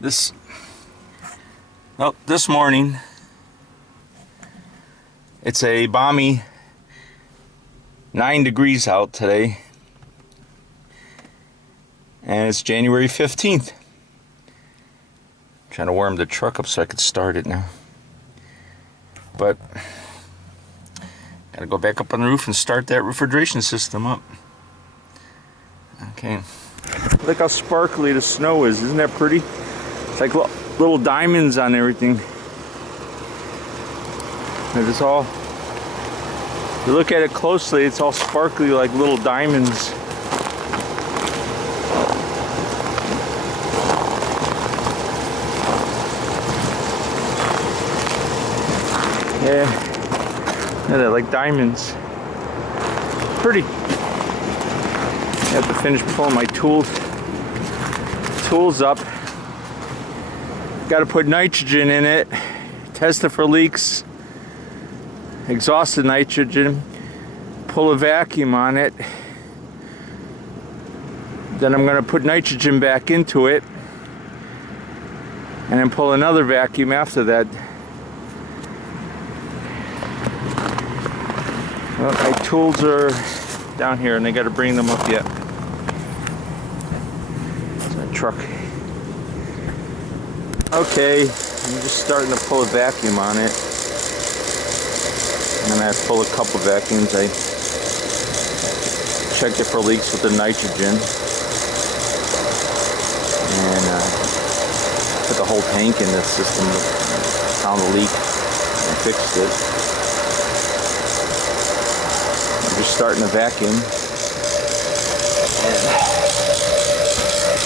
This morning it's a balmy 9 degrees out today, and it's January 15th. Trying to warm the truck up so I could start it now, but gotta go back up on the roof and start that refrigeration system up. Okay, look how sparkly the snow is. Isn't that pretty? It's like little diamonds on everything. And it's all, if you look at it closely, it's all sparkly like little diamonds. Yeah, they're like diamonds. Pretty. I have to finish pulling my tools up. Got to put nitrogen in it, test it for leaks, exhaust the nitrogen, pull a vacuum on it. Then I'm going to put nitrogen back into it, and then pull another vacuum after that. Well, my tools are down here and I got to bring them up yet. It's my truck. Okay, I'm just starting to pull a vacuum on it. I'm gonna have to pull a couple vacuums. I checked it for leaks with the nitrogen, and put the whole tank in the system. Found the leak and fixed it. I'm just starting to vacuum, and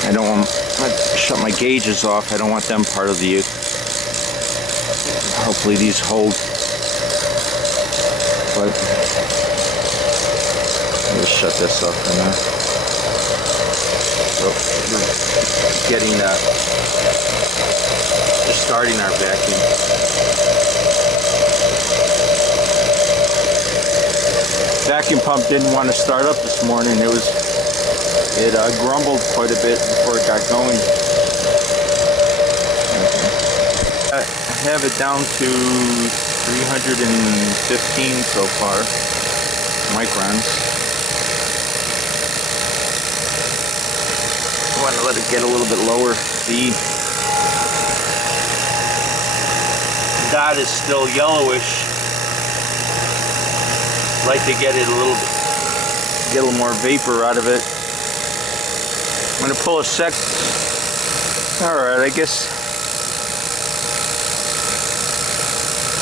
I don't want to shut my gauges off. I don't want them part of the. Hopefully these hold. But I'll just shut this off for now. So we're getting just starting our vacuum. Vacuum pump didn't want to start up this morning. It grumbled quite a bit before it got going. I have it down to 315 so far microns. I want to let it get a little bit lower. The dot is still yellowish. I'd like to get it get a little more vapor out of it. I'm going to pull a sec. Alright, I guess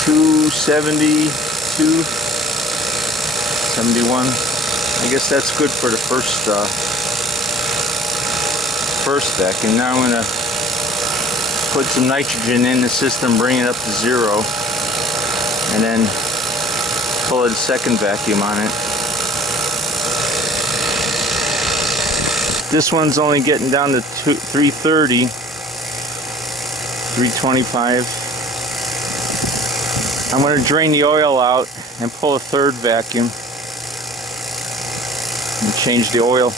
270, 271. I guess that's good for the first vacuum. Now I'm going to put some nitrogen in the system, bring it up to 0, and then pull a second vacuum on it. This one's only getting down to 330, 325. I'm going to drain the oil out and pull a third vacuum and change the oil.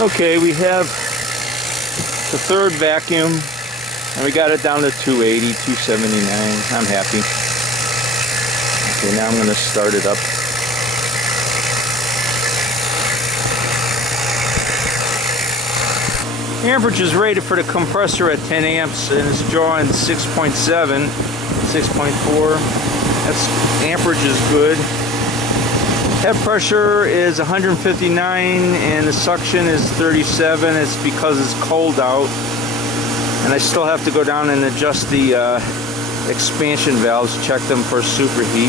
Okay, we have the third vacuum, and we got it down to 280, 279. I'm happy. Okay, now I'm going to start it up. Amperage is rated for the compressor at 10 amps, and it's drawing 6.7, 6.4. That's amperage is good. Head pressure is 159 and the suction is 37. It's because it's cold out. And I still have to go down and adjust the expansion valves, check them for superheat.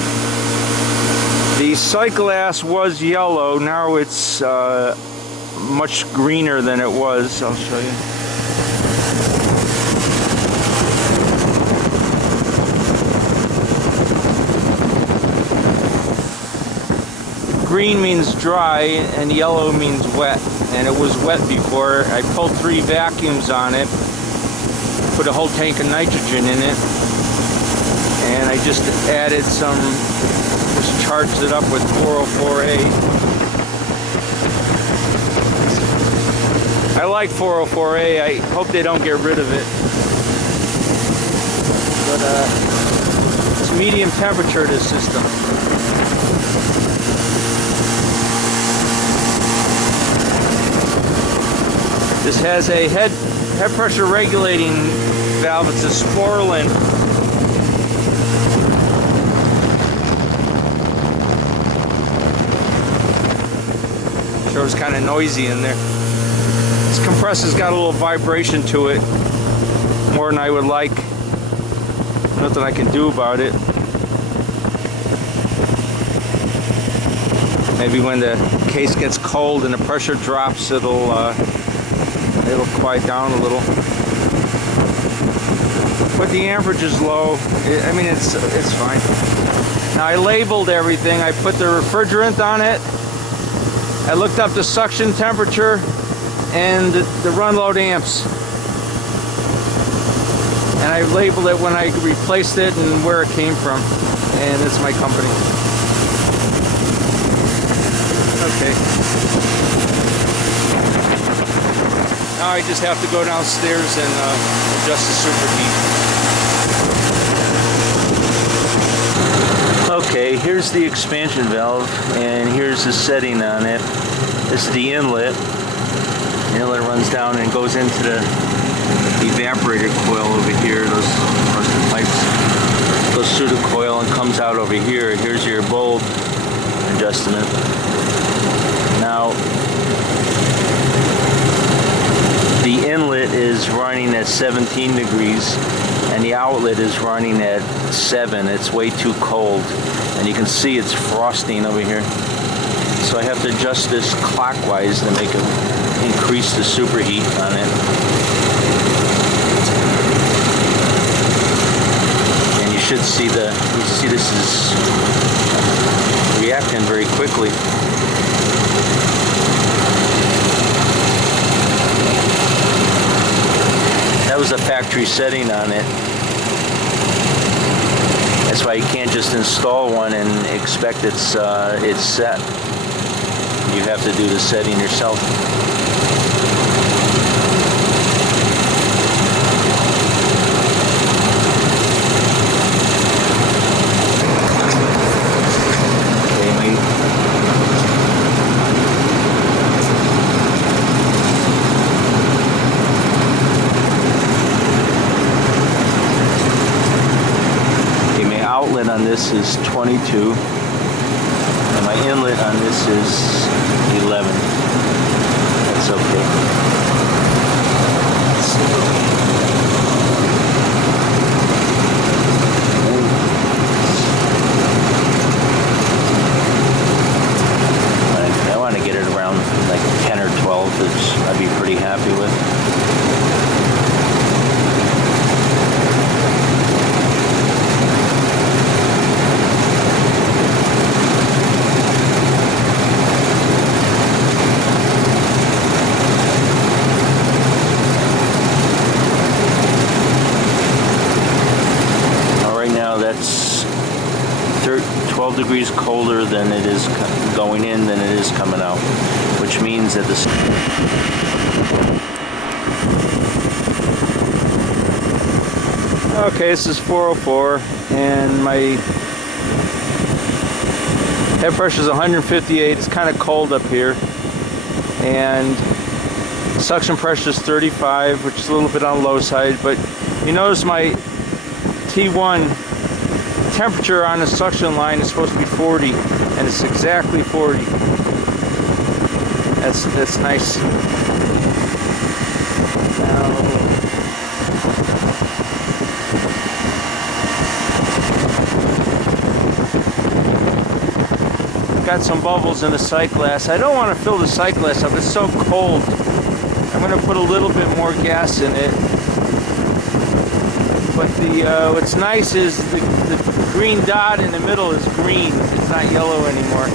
The sight glass was yellow, now it's much greener than it was. I'll show you. Green means dry and yellow means wet, and it was wet before. I pulled 3 vacuums on it, put a whole tank of nitrogen in it, and I just added some, just charged it up with 404A. I like 404A. I hope they don't get rid of it. But it's medium temperature, this system. This has a head pressure regulating valve. It's a Sporlin. Sure, it's kind of noisy in there. This compressor's got a little vibration to it, more than I would like. Nothing I can do about it. Maybe when the case gets cold and the pressure drops, it'll quiet down a little. But the amperage is low. I mean, it's fine. Now I labeled everything. I put the refrigerant on it. I looked up the suction temperature and the run load amps. And I labeled it when I replaced it and where it came from. And it's my company. Okay. Now I just have to go downstairs and adjust the superheat. Okay, here's the expansion valve, and here's the setting on it. This is the inlet. The inlet runs down and goes into the evaporator coil over here. Those pipes goes through the coil and comes out over here. Here's your bulb adjustment. Now, the inlet is running at 17 degrees and the outlet is running at 7. It's way too cold, and you can see it's frosting over here. So I have to adjust this clockwise to make it increase the superheat on it. And you should see this is reacting very quickly. That was a factory setting on it. That's why you can't just install one and expect it's set. You have to do the setting yourself. Outlet on this is 22 and my inlet on this is 11. That's okay. I want to get it around like 10 or 12, which I'd be pretty happy with. degrees colder than it is going in than it is coming out, which means that this. Okay, this is 404, and my head pressure is 158. It's kind of cold up here, and suction pressure is 35, which is a little bit on the low side. But you notice my T1 temperature on the suction line is supposed to be 40, and it's exactly 40. That's nice. Now, got some bubbles in the sight glass. I don't want to fill the sight glass up. It's so cold. I'm going to put a little bit more gas in it. But what's nice is the green dot in the middle is green. It's not yellow anymore.